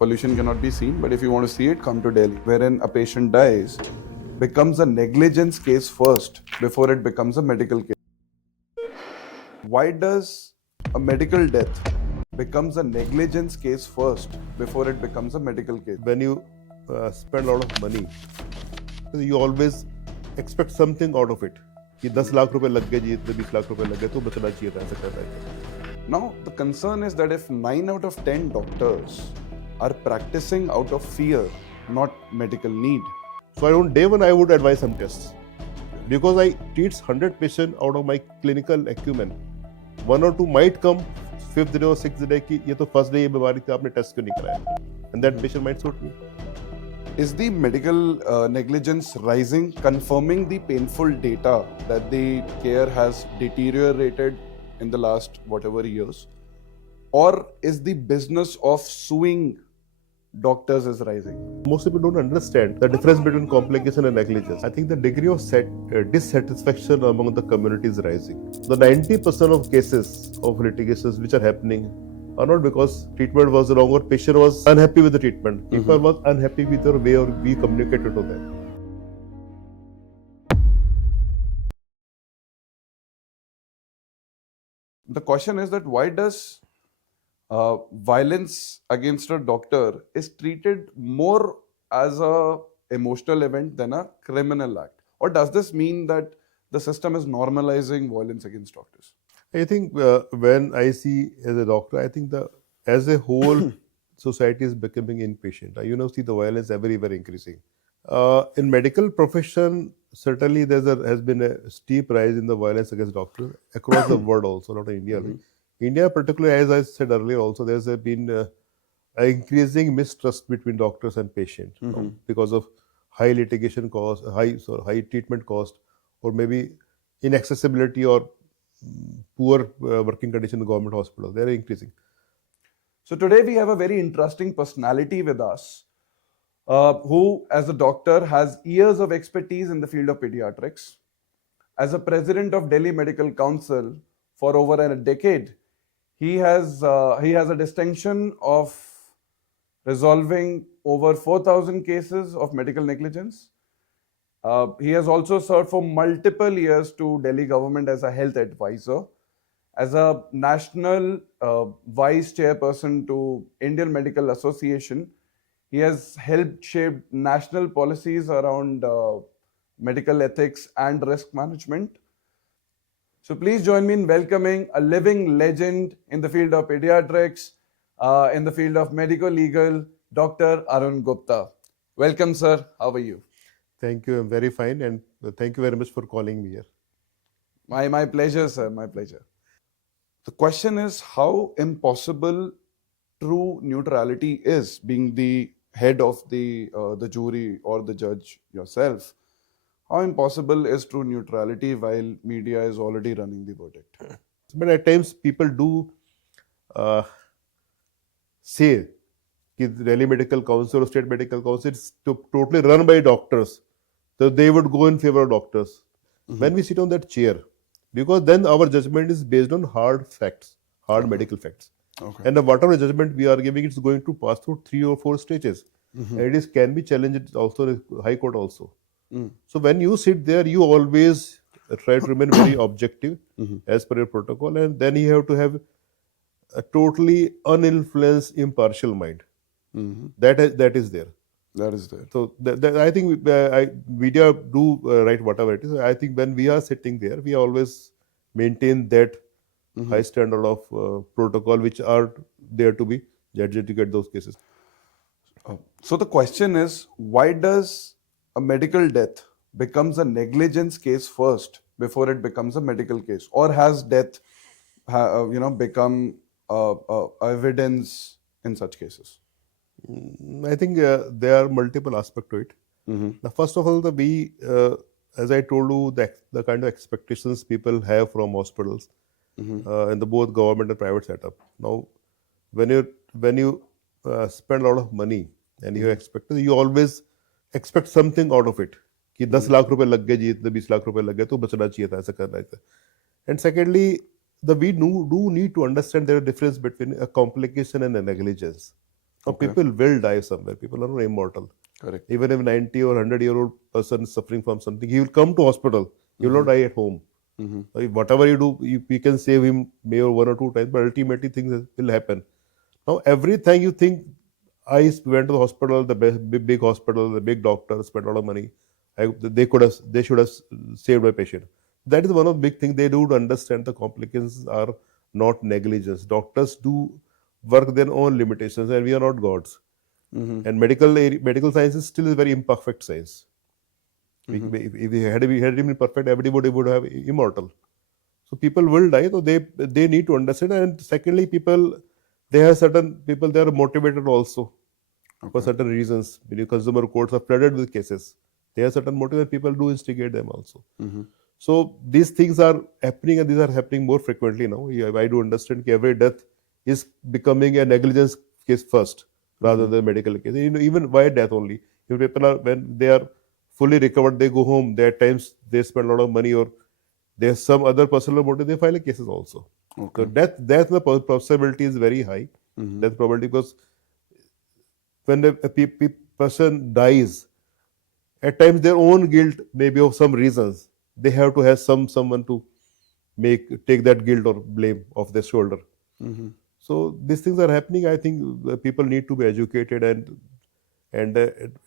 Pollution cannot be seen, but if you want to see it, come to Delhi, wherein a patient dies, becomes a negligence case first before it becomes a medical case. Why does a medical death becomes a negligence case first before it becomes a medical case? When you spend a lot of money, you always expect something out of it. कि 10 लाख रुपए लग गए जी, इतने 20 लाख रुपए लग गए तो बचना चाहिए था, ऐसा कर रहा है. Now, the concern is that if 9 out of 10 doctors are practicing out of fear, not medical need. So on day one, I would advise some tests. Because I treat 100 patients out of my clinical acumen. 1 or 2 might come 5th day or 6th day कि ये तो first day ये बीमारी थी, आपने test क्यों नहीं कराया? And that patient might suit me. Is the medical negligence rising, confirming the painful data that the care has deteriorated in the last whatever years? Or is the business of suing doctors is rising? Most people don't understand the difference between complication and negligence. I think the degree of dissatisfaction among the community is rising. The 90% of cases of litigations which are happening are not because treatment was wrong or patient was unhappy with the treatment. People was unhappy with the way or we communicated to them. The question is that why does violence against a doctor is treated more as a emotional event than a criminal act? Or does this mean that the system is normalizing violence against doctors? I think when I see as a doctor, I think as a whole society is becoming impatient. See the violence everywhere increasing. In medical profession, certainly has been a steep rise in the violence against doctors across the world also, not in India. India particularly, as I said earlier also, there's been an increasing mistrust between doctors and patients because of high litigation cost, high treatment cost, or maybe inaccessibility or poor working condition in government hospitals. They're increasing. So today we have a very interesting personality with us who, as a doctor, has years of expertise in the field of pediatrics. As a president of Delhi Medical Council for over a decade, he has a distinction of resolving over 4,000 cases of medical negligence. He has also served for multiple years to Delhi government as a health advisor, as a national vice chairperson to Indian Medical Association. He has helped shape national policies around medical ethics and risk management. So please join me in welcoming a living legend in the field of pediatrics, in the field of medical legal, Dr. Arun Gupta. Welcome, sir. How are you? Thank you. I'm very fine, and thank you very much for calling me here. My pleasure, sir. My pleasure. The question is how impossible true neutrality is, being the head of the jury or the judge yourself. How impossible is true neutrality while media is already running the verdict? But at times people do say that Delhi Medical Council or State Medical Council is totally run by doctors. So they would go in favor of doctors. When we sit on that chair, because then our judgment is based on hard facts, hard medical facts. Okay. And whatever judgment we are giving, it's going to pass through 3 or 4 stages. And it can be challenged also in High Court also. So when you sit there, you always try to remain very objective as per your protocol, and then you have to have a totally uninfluenced, impartial mind. That is there. That is there. So I think media do write whatever it is. I think when we are sitting there, we always maintain that high standard of protocol which are there to be judged to get those cases. So the question is, why does a medical death becomes a negligence case first before it becomes a medical case? Or has death become evidence in such cases? I think there are multiple aspects to it. First of all, as I told you, the kind of expectations people have from hospitals in the both government and private setup. Now, when you spend a lot of money and you always expect something out of it. कि 10 लाख रुपए लग गए जी, इतने 20 लाख रुपए लग गए तो बचना चाहिए था, ऐसा कर रहा था. And secondly, we do need to understand there is a difference between a complication and a negligence. Now, Okay. people will die somewhere. People are not immortal. Correct. Even if 90 or 100-year-old person is suffering from something, he will come to hospital. He will not die at home. Whatever you do, you can save him maybe one or two times, but ultimately things will happen. Now, everything you think, went to the hospital, the big hospital, the big doctor, spent a lot of money. They should have saved my patient. That is one of the big things they do to understand the complications are not negligence. Doctors do work their own limitations, and we are not gods. And medical science is still a very imperfect science. If we had been perfect, everybody would have immortal. So people will die, so they need to understand. And secondly, they have certain people, they are motivated also for certain reasons. When consumer courts are flooded with cases, they have certain motive and people do instigate them also. So these things are happening, and these are happening more frequently now. I do understand that every death is becoming a negligence case first rather than a medical case. Even why death only? If people are, when they are fully recovered, they go home. There are times they spend a lot of money, or there's some other personal motive, they file cases also. Okay. So death the possibility is very high. Death probability, because when a person dies, at times their own guilt, maybe of some reasons, they have to have someone to take that guilt or blame off their shoulder. So these things are happening. I think people need to be educated and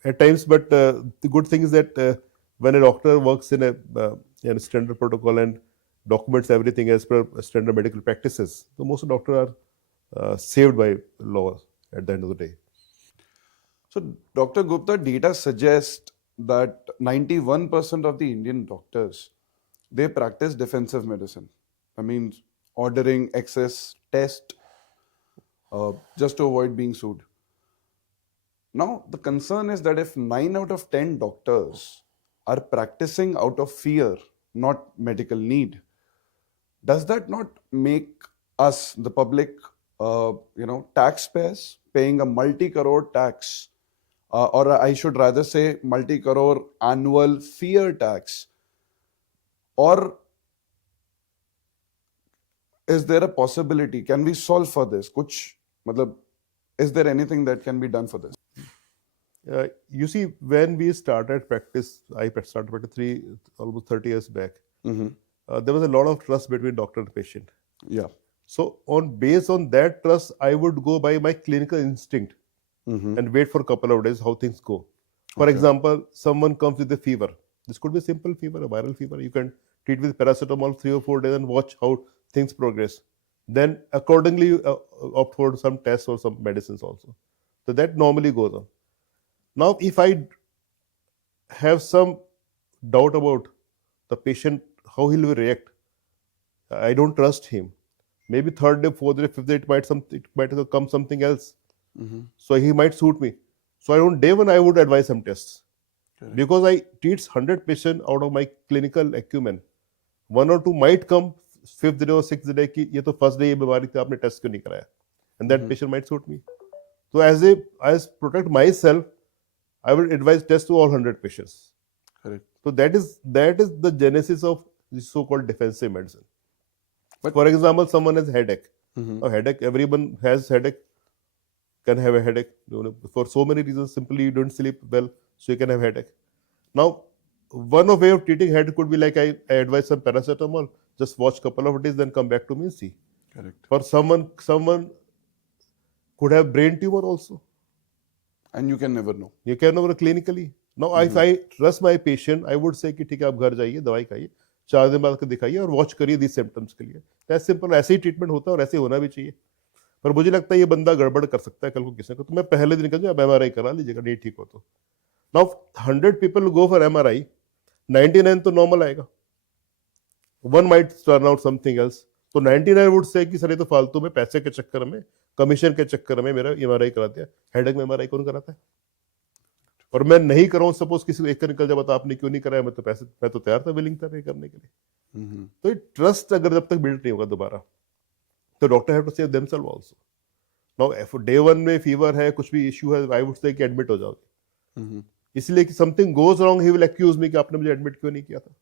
at times, but the good thing is that when a doctor works in a standard protocol and documents everything as per standard medical practices, so most doctors are saved by law at the end of the day. So, Dr. Gupta, data suggests that 91% of the Indian doctors, they practice defensive medicine. I mean, ordering excess test just to avoid being sued. Now, the concern is that if 9 out of 10 doctors are practicing out of fear, not medical need, does that not make us, the public, taxpayers, paying a multi-crore tax, or I should rather say multi-crore annual fear tax? Or is there a possibility? Can we solve for this? Is there anything that can be done for this? You see, when we started practice, I started practice almost 30 years back. There was a lot of trust between doctor and patient. Yeah. So based on that trust, I would go by my clinical instinct and wait for a couple of days how things go. For example, someone comes with a fever. This could be a simple fever, a viral fever. You can treat with paracetamol 3 or 4 days and watch how things progress. Then accordingly, you opt for some tests or some medicines also. So that normally goes on. Now, if I have some doubt about the patient, how he will react, I don't trust him. Maybe third day, fourth day, fifth day, it might come something else. So he might suit me. So on day one, I would advise some tests. Correct. Because I treat 100 patients out of my clinical acumen. 1 or 2 might come fifth day or sixth day कि ये तो first day ये बीमारी थी आपने test क्यों नहीं कराया, and that patient might suit me. So as protect myself, I will advise test to all 100 patients. Correct. So that is the genesis of the so-called defensive medicine. But for example, someone has headache. A headache, everyone has headache, can have a headache. For so many reasons, simply you don't sleep well, so you can have headache. Now, one way of treating headache could be like I advise some paracetamol, just watch couple of days, then come back to me and see. Correct. For someone could have brain tumor also. And you can never know. You can never clinically. Now, if I trust my patient, I would say कि ठीक है आप घर जाइए, दवाई खाइए, 4 दिन बाद दिखाइए और वॉच करिए these symptoms के लिए. That's simple. ऐसे ही ट्रीटमेंट होता है और ऐसे होना भी चाहिए. पर मुझे लगता है ये बंदा गड़बड़ कर सकता है कल को किसी को, तो मैं पहले दिन कहूँ आप MRI करा लीजिएगा, नहीं ठीक हो तो. Now 100 people go for MRI, 99 तो नॉर्मल आएगा. One might turn out something else. तो 99 would say कि सर ये तो फालतू में पैसे के चक्कर में, कमीशन के चक्कर में मेरा MRI करा दिया. हेडेक में MRI कौन कराता है? और मैं नहीं कराऊं, सपोज किसी को एक का निकल जाए, बता आपने क्यों नहीं कराया, मैं तो तैयार था, विलिंग था पे करने के लिए. तो ये ट्रस्ट अगर जब तक बिल्ड नहीं होगा दोबारा, तो doctor have to save themself also. Now if day 1 में फीवर है, कुछ भी इश्यू है, आई वुड से कि एडमिट हो जाओगे. इसलिए कि something goes wrong, he will accuse me कि आपने मुझे एडमिट क्यों नहीं किया था.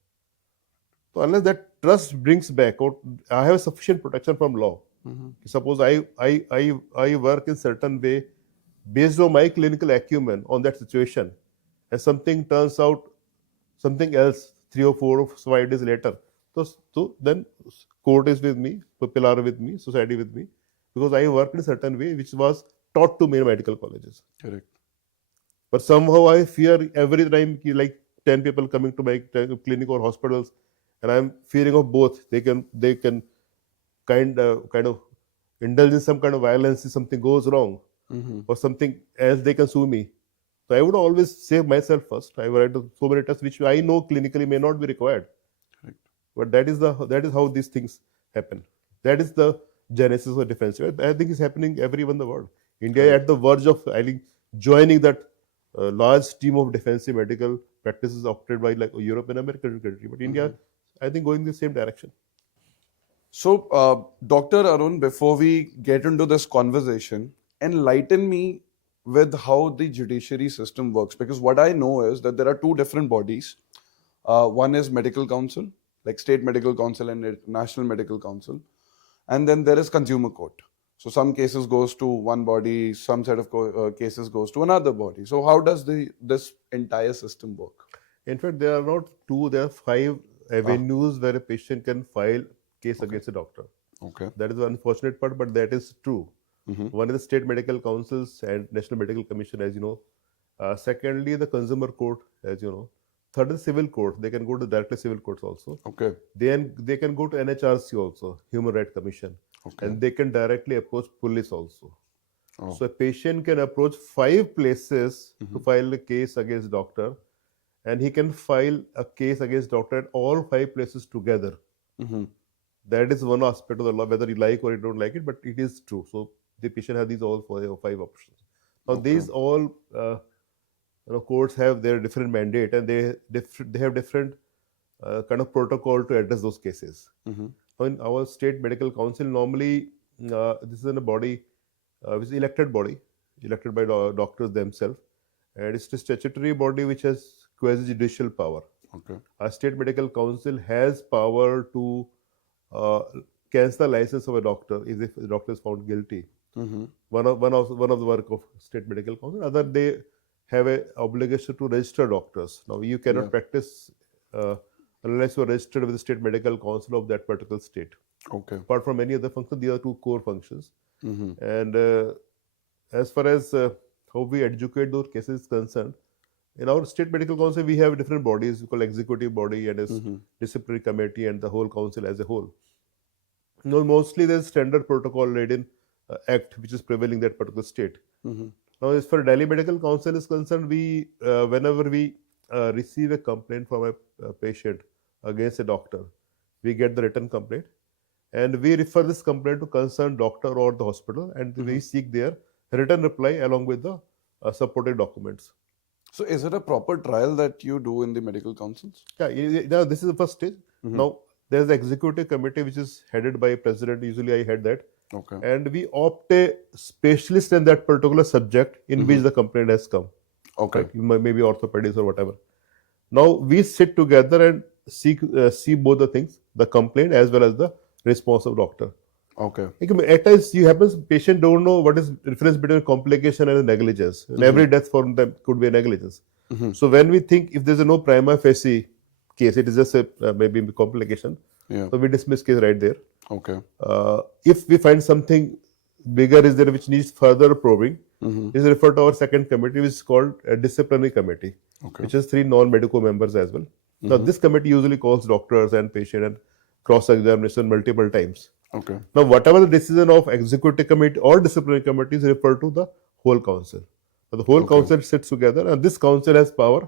तो unless that trust brings back, और I have sufficient protection from law. Suppose I work in certain way based on my clinical acumen on that situation, and something turns out something else 3 or 4 or 5 days later. So then court is with me, people are with me, society with me, because I worked in a certain way which was taught to me in medical colleges. Correct. But somehow I fear every time like 10 people coming to my clinic or hospitals, and I'm fearing of both. They can kind of indulge in some kind of violence if something goes wrong, Mm-hmm. or something else they can sue me. So I would always save myself first. I write so many tests which I know clinically may not be required. Correct. But that is how these things happen. That is the genesis of defense. I think it's happening everywhere in the world. India is Correct. at the verge of, I think, joining that large team of defensive medical practices opted by like Europe and American country. But India, Mm-hmm. I think, going the same direction. So, Dr. Arun, before we get into this conversation, enlighten me with how the judiciary system works. Because what I know is that there are two different bodies. One is medical council, like state medical council and national medical council, and then there is consumer court. So some cases goes to one body, some set of cases goes to another body. So how does this entire system work? In fact, there are not two, there are 5 Ah, avenues where a patient can file case okay, against a doctor. okay. That is the unfortunate part, but that is true. Mm-hmm. One is the state medical councils and National Medical Commission, as you know. Secondly, the consumer court, as you know. Third is civil court. They can go to directly civil courts also. Okay, Then they can go to NHRC also, Human Rights Commission, okay. and they can directly approach police also. Oh. So a patient can approach 5 places to Mm-hmm. file a case against doctor, and he can file a case against doctor at all 5 places together. Mm-hmm. That is one aspect of the law, whether you like or you don't like it, but it is true. So the patient has these all 5 options. Now Okay, these all courts have their different mandate, and they have different kind of protocol to address those cases. mm-hmm. Now in our state medical council, normally this is in a body which is elected body, elected by doctors themselves, and it's a statutory body which has quasi judicial power. Okay, A state medical council has power to uh, cancel the license of a doctor if the doctor is found guilty. mm-hmm. One of the work of state medical council. Other, they have a obligation to register doctors. Now you Yeah. cannot practice uh, unless you are registered with the state medical council of that particular state. Okay. Apart from any other function, these are 2 core functions. Mm-hmm. And as far as how we educate those cases is concerned, in our state medical council, we have different bodies. We call executive body and as Mm-hmm. disciplinary committee and the whole council as a whole. No, mostly there's standard protocol laid in act which is prevailing in that particular state. Mm-hmm. Now, as far as Delhi Medical Council is concerned, we whenever we receive a complaint from a patient against a doctor, we get the written complaint, and we refer this complaint to concerned doctor or the hospital, and Mm-hmm. we seek their written reply along with the supporting documents. So is it a proper trial that you do in the medical councils? Yeah, now this is the first stage. Mm-hmm. Now there's the executive committee which is headed by a president. Usually I head that, Okay. and we opt a specialist in that particular subject in which the complaint has come. Okay. Like maybe orthopedics or whatever. Now we sit together and see both the things, the complaint as well as the response of doctor. Okay. Like, at times you happens patient don't know what is difference between complication and a negligence. And every death for them could be a negligence. Mm-hmm. So when we think if there's a no prima facie case, it is just a maybe complication. Yeah. So we dismiss case right there. Okay. If we find something bigger is there which needs further probing, Mm-hmm. is referred to our second committee, which is called a disciplinary committee, Okay. which has 3 non-medical members as well. Now this committee usually calls doctors and patient and cross-examination multiple times. Okay. Now whatever the decision of executive committee or disciplinary committee is referred to the whole council. Now, the whole council sits together, and this council has power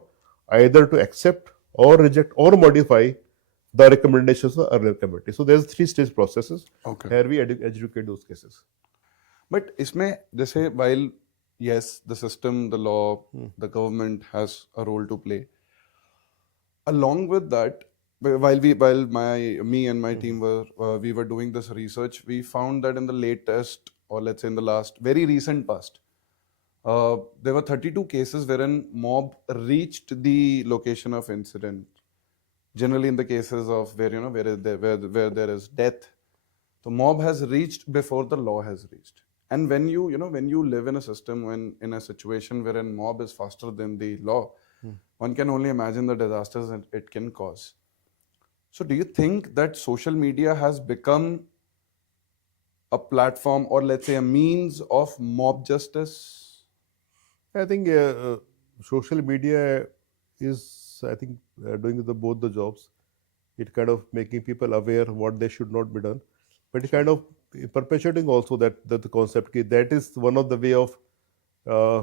either to accept or reject or modify the recommendations of the earlier committee. So there's 3-stage processes. Okay. Here we educate those cases. But इसमें जैसे while yes the system, the law, the government has a role to play. Along with that, while me and my team were doing this research, we found that in the latest, or let's say in the last very recent past, there were 32 cases wherein mob reached the location of incident. Generally, in the cases of where there is death, the mob has reached before the law has reached. And when when you live in a system, when in a situation where a mob is faster than the law, one can only imagine the disasters that it can cause. So do you think that social media has become a platform, or let's say a means of mob justice? I think social media is, I think, doing both the jobs. It kind of making people aware what they should not be done, but it Sure. kind of perpetuating also that the concept that is one of the way of uh,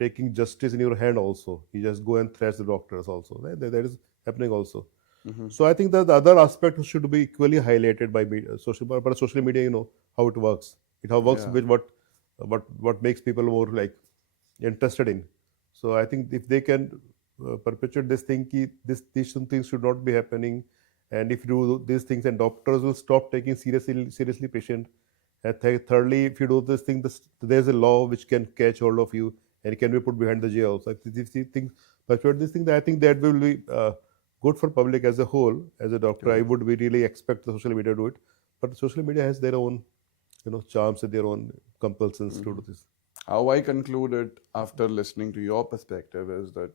taking justice in your hand. Also, you just go and thrash the doctors. Also, that is happening also. Mm-hmm. So I think that the other aspect should be equally highlighted by social. But social media, how it works. It how works Yeah. with what makes people more like interested in. So I think if they can perpetuate this thing, these things should not be happening, and if you do these things, and doctors will stop taking seriously patient. And thirdly, if you do this thing, there's a law which can catch hold of you and can be put behind the jail. So if these things perpetuate this thing, I think that will be good for public as a whole. As a doctor, I Correct. would be really expect the social media to do it, but social media has their own charms and their own compulsions to do this. How I concluded after listening to your perspective is that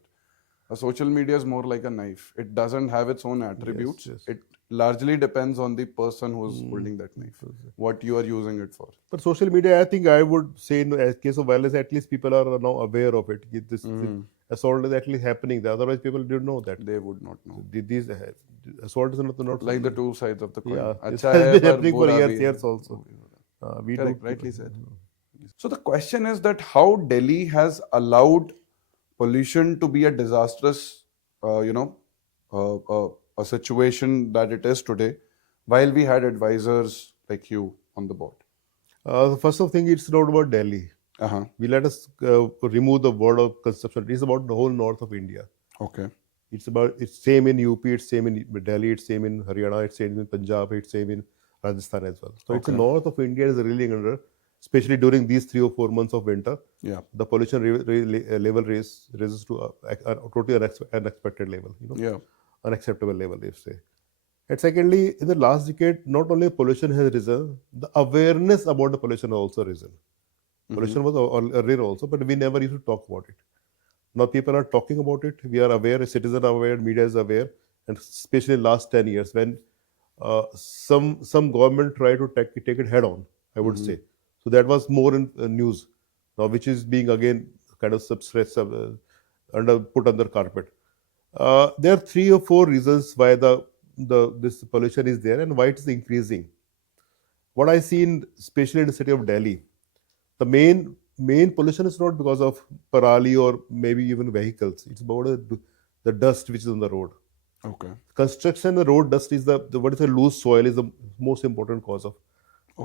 a social media is more like a knife. It doesn't have its own Yes, attributes. yes. It largely depends on the person who's Mm. holding that knife, what you are using it for. But social media, I think I would say in a case of violence, at least people are now aware of it. This Mm. assault is actually happening. Otherwise, people didn't know that. They would not know. These assault is not Like the two sides of the coin. yeah. This अच्छा has है been पर happening for बुरा भी है. years also. We do Correct, people. rightly said. So the question is that how Delhi has allowed pollution to be a disastrous, a situation that it is today, while we had advisors like you on the board. The first of thing, it's not about Delhi. Uh-huh. We let us remove the word of consumption. It's about the whole north of India. Okay. It's same in UP, it's same in Delhi, it's same in Haryana, it's same in Punjab, it's same in Rajasthan as well. So it's the Okay. north of India is really under, especially during these 3 or 4 months of winter. Yeah. The pollution level raises to a totally unexpected level, Yeah. unacceptable level, they say. And secondly, in the last decade, not only pollution has risen, the awareness about the pollution has also risen. Pollution was earlier also, but we never used to talk about it. Now people are talking about it. We are aware, citizens are aware, media is aware, and especially last 10 years when some government tried to take it head on, I would say. So that was more in news now, which is being again kind of put under carpet. There are 3 or 4 reasons why the this pollution is there and why it is increasing. What I see especially in the city of Delhi, the main pollution is not because of parali or maybe even vehicles. It's about the dust which is on the road. Okay. Construction, the road dust is the what is the loose soil is the most important cause of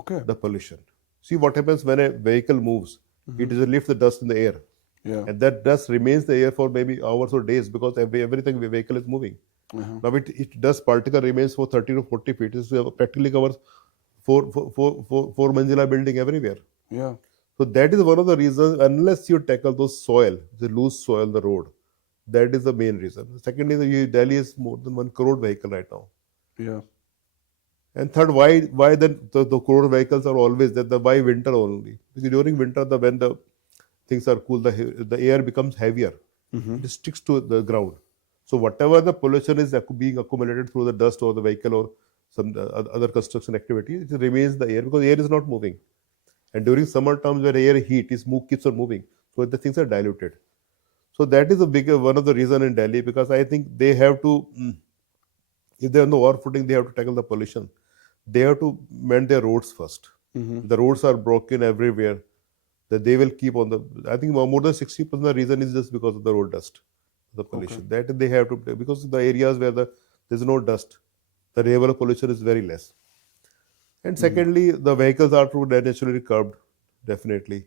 Okay. the pollution. See what happens when a vehicle moves. It just lifts the dust in the air, Yeah. and that dust remains in the air for maybe hours or days because everything the vehicle is moving. Uh-huh. Now it dust particle remains for 30 to 40 feet. It practically covers four manzila building everywhere. Yeah. So that is one of the reasons. Unless you tackle those soil, the loose soil, the road, that is the main reason. Secondly, Delhi is more than 1 crore vehicle right now. Yeah. And third, why then the crore vehicles are always there? Why winter only? Because during winter, when the things are cool, the air becomes heavier. It sticks to the ground. So whatever the pollution is being accumulated through the dust or the vehicle or some other construction activity, it remains the air because air is not moving. And during summer times where air heat keeps on moving, so the things are diluted. So that is a big one of the reason in Delhi because I think they have to, if they're on the war footing, they have to tackle the pollution. They have to mend their roads first. The roads are broken everywhere. That they will keep on the. I think more than 60% of the reason is just because of the road dust, the Okay. pollution. That they have to because the areas where there's no dust, the level of pollution is very less. And secondly, the vehicles are naturally curbed, definitely.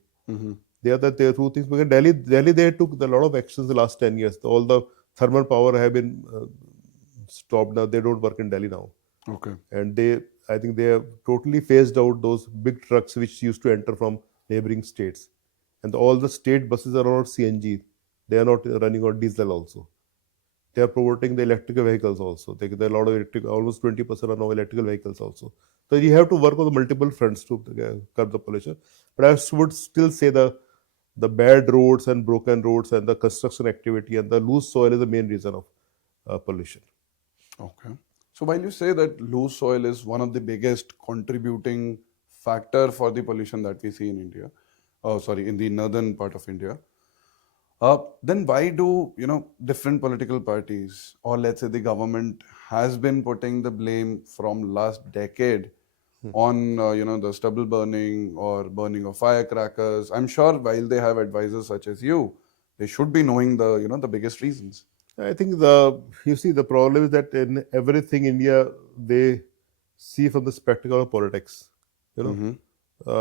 They are the 2 things. Because Delhi, they took a lot of actions the last 10 years. All the thermal power have been stopped now. They don't work in Delhi now. Okay. And I think they have totally phased out those big trucks which used to enter from neighboring states. And all the state buses are on CNG. They are not running on diesel also. they are promoting the electrical vehicles also. There are a lot of electric, almost 20% are now electrical vehicles also. So you have to work on the multiple fronts to curb the pollution. But I would still say the bad roads and broken roads and the construction activity and the loose soil is the main reason of pollution. Okay. So while you say that loose soil is one of the biggest contributing factor for the pollution that we see in India, in the northern part of India, then why do different political parties, or let's say the government, has been putting the blame from last decade on the stubble burning or burning of firecrackers? I'm sure while they have advisors such as you, they should be knowing the biggest reasons. I think you see the problem is that in everything India they see from the spectacle of politics. You know,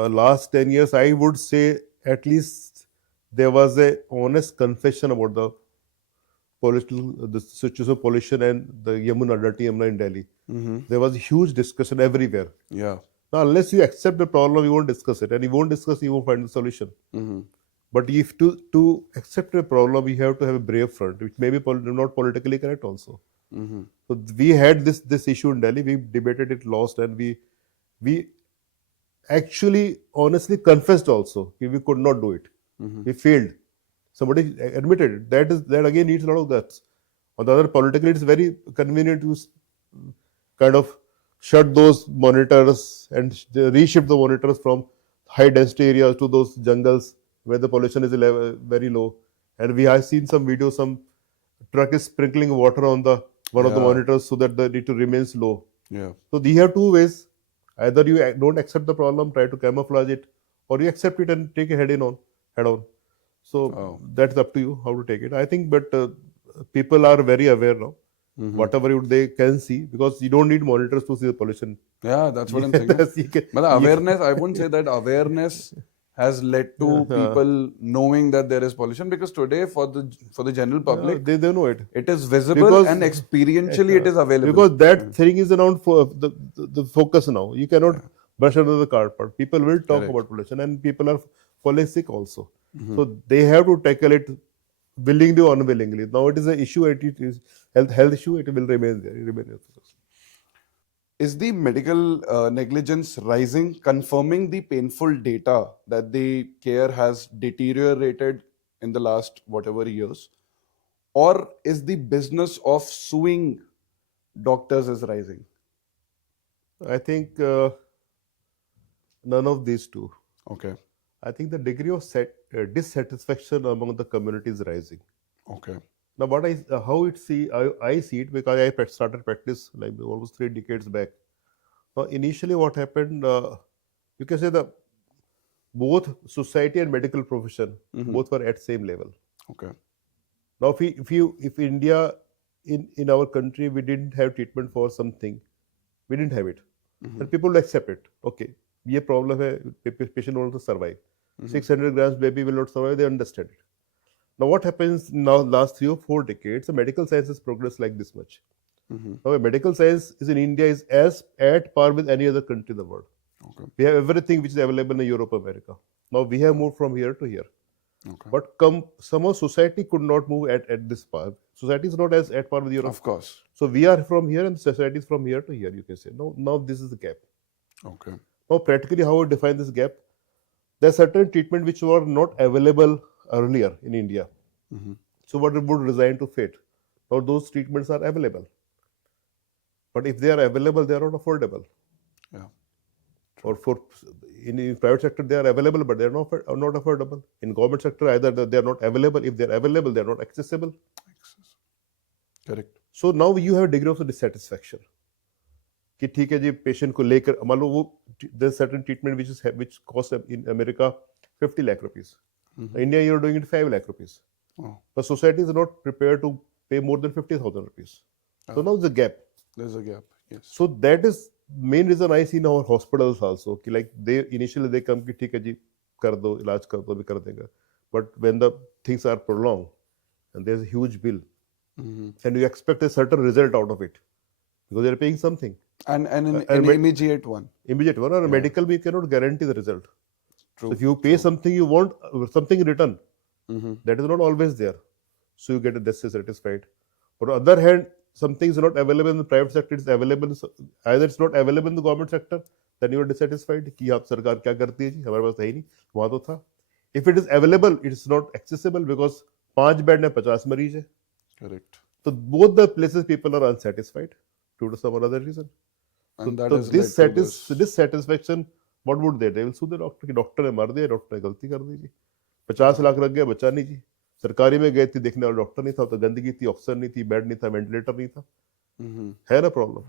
last 10 years I would say at least there was a honest confession about the situation of pollution and the Yamuna, dirty Yamuna in Delhi. There was a huge discussion everywhere. Yeah. Now, unless you accept the problem, you won't discuss it, and you won't discuss, you won't find the solution. But if to accept a problem, you have to have a brave front, which may be not politically correct also. So we had this issue in Delhi. We debated it, lost, and we actually honestly confessed also we could not do it. We failed. Somebody admitted it. That again needs a lot of guts. On the other, politically, it's very convenient to kind of shut those monitors and reshift the monitors from high density areas to those jungles where the pollution is very low. And we have seen some videos, some truck is sprinkling water on one of the monitors so that it remains low. Yeah. So you have two ways. Either you don't accept the problem, try to camouflage it, or you accept it and take it head on. So that's up to you how to take it. I think, but people are very aware now. Whatever they can see, because you don't need monitors to see the pollution. Yeah, that's what I'm thinking. But awareness, I wouldn't say that awareness has led to people knowing that there is pollution, because today for the general public, they know it. It is visible and experientially it is available. Because that thing is around for the focus now. You cannot brush under the carpet. People will talk about pollution, and people are falling sick also. So they have to tackle it willingly or unwillingly. Now it is an issue. It is health issue. It will remain there. Is the medical negligence rising, confirming the painful data that the care has deteriorated in the last whatever years? Or is the business of suing doctors is rising? I think none of these two. Okay. I think the degree of dissatisfaction among the community is rising. Okay. Now, I see it, because I started practice like almost 3 decades back. Now, initially, what happened? You can say that both society and medical profession both were at same level. Okay. Now, if India in our country we didn't have treatment for something, we didn't have it, and people will accept it. Okay, ये problem है, patient will not survive. 600 grams baby will not survive. They understand it. Now, what happens now? Last 3 or 4 decades, the medical science has progressed like this much. Now, medical science in India is as at par with any other country in the world. Okay. We have everything which is available in Europe, America. Now we have moved from here to here. Okay. But somehow society could not move at this par. Society is not as at par with Europe. Of course. So we are from here and society is from here to here, you can say. Now this is the gap. Okay. Now practically how we define this gap? There are certain treatment which were not available earlier in India. So what would resign to fate? Now those treatments are available. But if they are available, they are not affordable. Yeah. Or in private sector, they are available, but they are not affordable. In government sector, either they are not available. If they are available, they are not accessible. Correct. So now you have a degree of dissatisfaction. कि ठीक है जी patient को लेकर मान लो वो there is certain treatment which costs in America 50 lakh rupees. In India you are doing it 5 lakh rupees. But society is not prepared to pay more than 50,000 rupees. So now there's a gap. There's a gap. Yes. So that is main reason I see in our hospitals also कि like initially they come कि ठीक है जी कर दो इलाज कर दो भी कर देंगे. But when the things are prolonged and there's a huge bill and you expect a certain result out of it because they're paying something. And an immediate one. Immediate one, or medical we cannot guarantee the result. True. So if you pay something, you want something in return. That is not always there. So you get dissatisfied. On the other hand, something is not available in the private sector, it's available either it's not available in the government sector, then you are dissatisfied कि आप सरकार क्या करती है जी, हमारे पास है ही नहीं, वहां तो था. If it is available, it is not accessible because 5 bed में 50 मरीज है. Correct. So both the places people are unsatisfied due to some or other reason. And that So has led to this. dissatisfaction, what would they? They will sue the doctor कि doctor ने मार दिया, doctor ने गलती कर दी जी. 50 लाख लग गया, बचा नहीं जी. सरकारी में गए थे, देखने वाला डॉक्टर नहीं था, तो गंदगी थी, ऑक्सीजन नहीं थी, बेड नहीं था, वेंटिलेटर नहीं था. Mhm. है ना प्रॉब्लम.